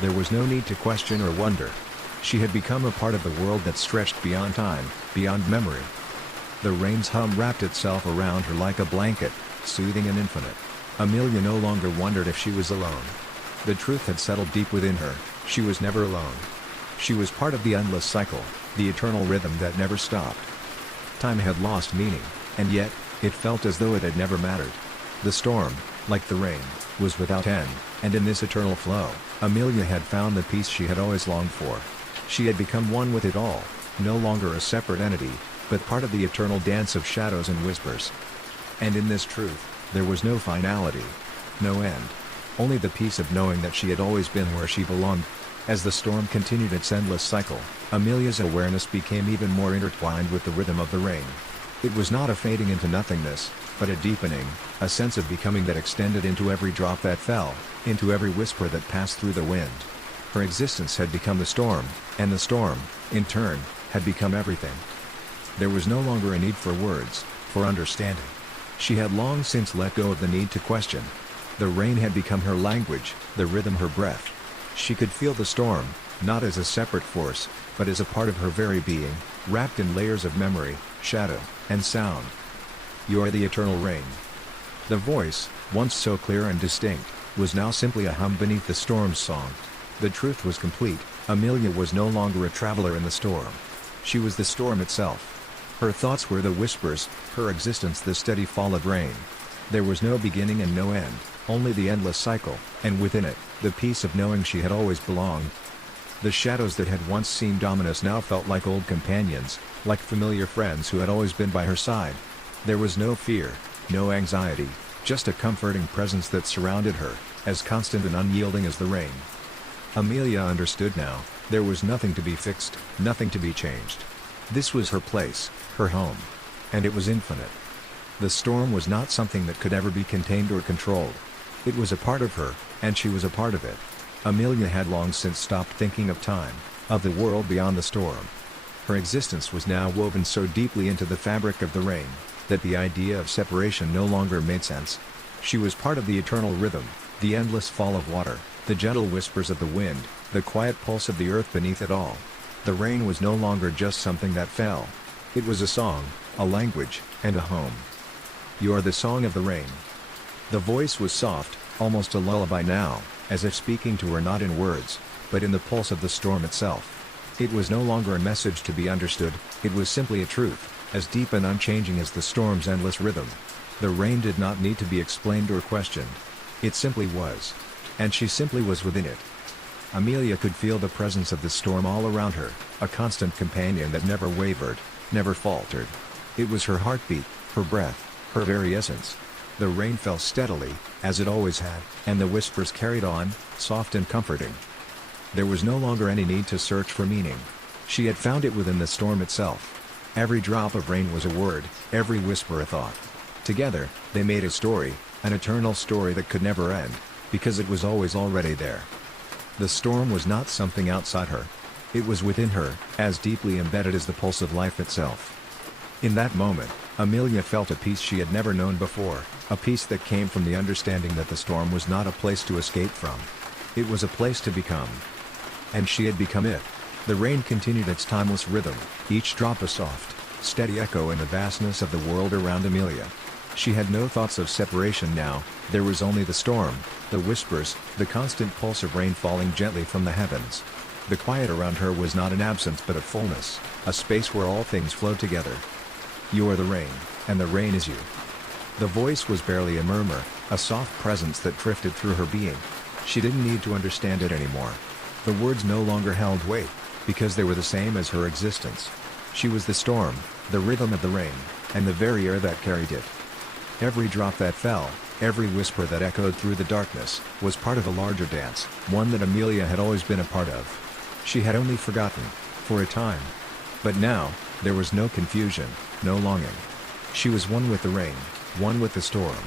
There was no need to question or wonder. She had become a part of the world that stretched beyond time, beyond memory. The rain's hum wrapped itself around her like a blanket, soothing and infinite. Amelia no longer wondered if she was alone. The truth had settled deep within her, she was never alone. She was part of the endless cycle, the eternal rhythm that never stopped. Time had lost meaning, and yet, it felt as though it had never mattered. The storm, like the rain, was without end, and in this eternal flow, Amelia had found the peace she had always longed for. She had become one with it all, no longer a separate entity, but part of the eternal dance of shadows and whispers. And in this truth, there was no finality, no end. Only the peace of knowing that she had always been where she belonged. As the storm continued its endless cycle, Amelia's awareness became even more intertwined with the rhythm of the rain. It was not a fading into nothingness, but a deepening, a sense of becoming that extended into every drop that fell, into every whisper that passed through the wind. Her existence had become the storm, and the storm, in turn, had become everything. There was no longer a need for words, for understanding. She had long since let go of the need to question. The rain had become her language, the rhythm her breath. She could feel the storm, not as a separate force, but as a part of her very being, wrapped in layers of memory, shadow, and sound. "You are the eternal rain." The voice, once so clear and distinct, was now simply a hum beneath the storm's song. The truth was complete. Amelia was no longer a traveler in the storm. She was the storm itself. Her thoughts were the whispers, her existence the steady fall of rain. There was no beginning and no end, only the endless cycle, and within it, the peace of knowing she had always belonged. The shadows that had once seemed ominous now felt like old companions, like familiar friends who had always been by her side. There was no fear, no anxiety, just a comforting presence that surrounded her, as constant and unyielding as the rain. Amelia understood now, there was nothing to be fixed, nothing to be changed. This was her place, her home. And it was infinite. The storm was not something that could ever be contained or controlled. It was a part of her, and she was a part of it. Amelia had long since stopped thinking of time, of the world beyond the storm. Her existence was now woven so deeply into the fabric of the rain, that the idea of separation no longer made sense. She was part of the eternal rhythm, the endless fall of water, the gentle whispers of the wind, the quiet pulse of the earth beneath it all. The rain was no longer just something that fell. It was a song, a language, and a home. "You are the song of the rain." The voice was soft, almost a lullaby now, as if speaking to her not in words, but in the pulse of the storm itself. It was no longer a message to be understood, it was simply a truth, as deep and unchanging as the storm's endless rhythm. The rain did not need to be explained or questioned. It simply was. And she simply was within it. Amelia could feel the presence of the storm all around her, a constant companion that never wavered, never faltered. It was her heartbeat, her breath, her very essence. The rain fell steadily, as it always had, and the whispers carried on, soft and comforting. There was no longer any need to search for meaning. She had found it within the storm itself. Every drop of rain was a word, every whisper a thought. Together, they made a story, an eternal story that could never end, because it was always already there. The storm was not something outside her. It was within her, as deeply embedded as the pulse of life itself. In that moment, Amelia felt a peace she had never known before, a peace that came from the understanding that the storm was not a place to escape from. It was a place to become. And she had become it. The rain continued its timeless rhythm, each drop a soft, steady echo in the vastness of the world around Amelia. She had no thoughts of separation now, there was only the storm, the whispers, the constant pulse of rain falling gently from the heavens. The quiet around her was not an absence but a fullness, a space where all things flowed together. "You are the rain, and the rain is you." The voice was barely a murmur, a soft presence that drifted through her being. She didn't need to understand it anymore. The words no longer held weight. because they were the same as her existence. She was the storm, the rhythm of the rain, and the very air that carried it. Every drop that fell, every whisper that echoed through the darkness, was part of a larger dance, one that Amelia had always been a part of. She had only forgotten, for a time. But now, there was no confusion, no longing. She was one with the rain, one with the storm.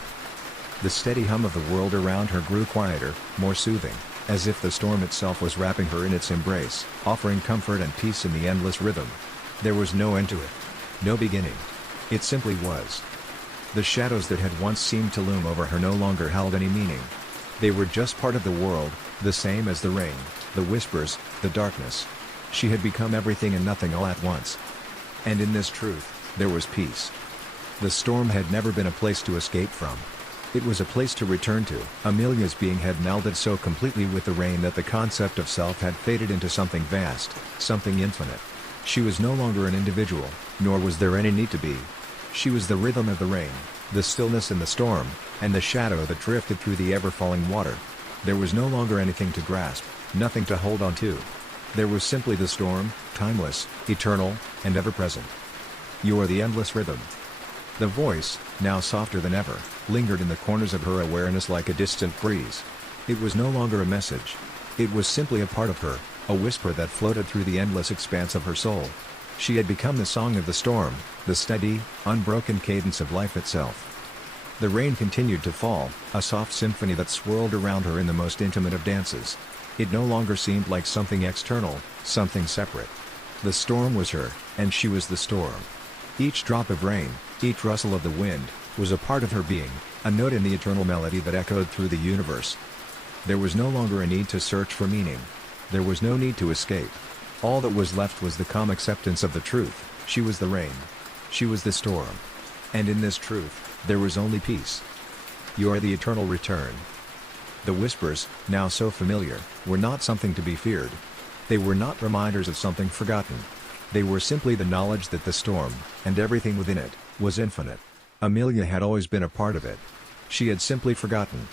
The steady hum of the world around her grew quieter, more soothing, as if the storm itself was wrapping her in its embrace, offering comfort and peace in the endless rhythm. There was no end to it. No beginning. It simply was. The shadows that had once seemed to loom over her no longer held any meaning. They were just part of the world, the same as the rain, the whispers, the darkness. She had become everything and nothing all at once. And in this truth, there was peace. The storm had never been a place to escape from. It was a place to return to. Amelia's being had melded so completely with the rain that the concept of self had faded into something vast, something infinite. She was no longer an individual, nor was there any need to be. She was the rhythm of the rain, the stillness in the storm, and the shadow that drifted through the ever-falling water. There was no longer anything to grasp, nothing to hold on to. There was simply the storm, timeless, eternal, and ever-present. You are the endless rhythm. The voice, now softer than ever, lingered in the corners of her awareness like a distant breeze. It was no longer a message. It was simply a part of her, a whisper that floated through the endless expanse of her soul. She had become the song of the storm, the steady, unbroken cadence of life itself. The rain continued to fall, a soft symphony that swirled around her in the most intimate of dances. It no longer seemed like something external, something separate. The storm was her, and she was the storm. Each drop of rain, each rustle of the wind, was a part of her being, a note in the eternal melody that echoed through the universe. There was no longer a need to search for meaning. There was no need to escape. All that was left was the calm acceptance of the truth. She was the rain. She was the storm. And in this truth, there was only peace. You are the eternal return. The whispers, now so familiar, were not something to be feared. They were not reminders of something forgotten. They were simply the knowledge that the storm, and everything within it, was infinite. Amelia had always been a part of it. She had simply forgotten.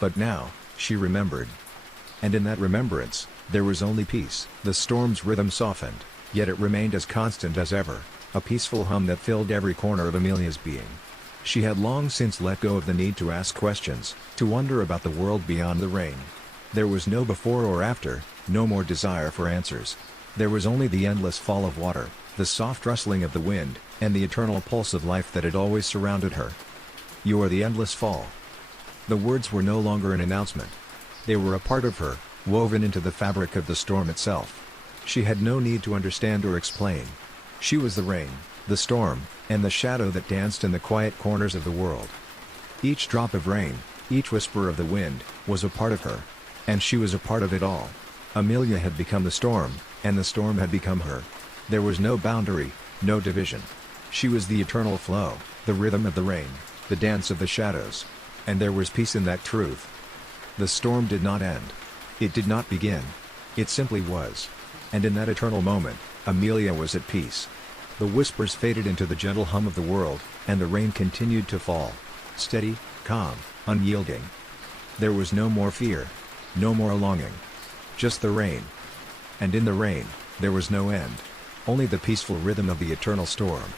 But now, she remembered. And in that remembrance, there was only peace. The storm's rhythm softened, yet it remained as constant as ever, a peaceful hum that filled every corner of Amelia's being. She had long since let go of the need to ask questions, to wonder about the world beyond the rain. There was no before or after, no more desire for answers. There was only the endless fall of water, the soft rustling of the wind, and the eternal pulse of life that had always surrounded her. You are the endless fall. The words were no longer an announcement. They were a part of her, woven into the fabric of the storm itself. She had no need to understand or explain. She was the rain, the storm, and the shadow that danced in the quiet corners of the world. Each drop of rain, each whisper of the wind, was a part of her. And she was a part of it all. Amelia had become the storm, and the storm had become her. There was no boundary, no division. She was the eternal flow, the rhythm of the rain, the dance of the shadows. And there was peace in that truth. The storm did not end. It did not begin. It simply was. And in that eternal moment, Amelia was at peace. The whispers faded into the gentle hum of the world, and the rain continued to fall. Steady, calm, unyielding. There was no more fear. No more longing. Just the rain. And in the rain, there was no end. Only the peaceful rhythm of the eternal storm.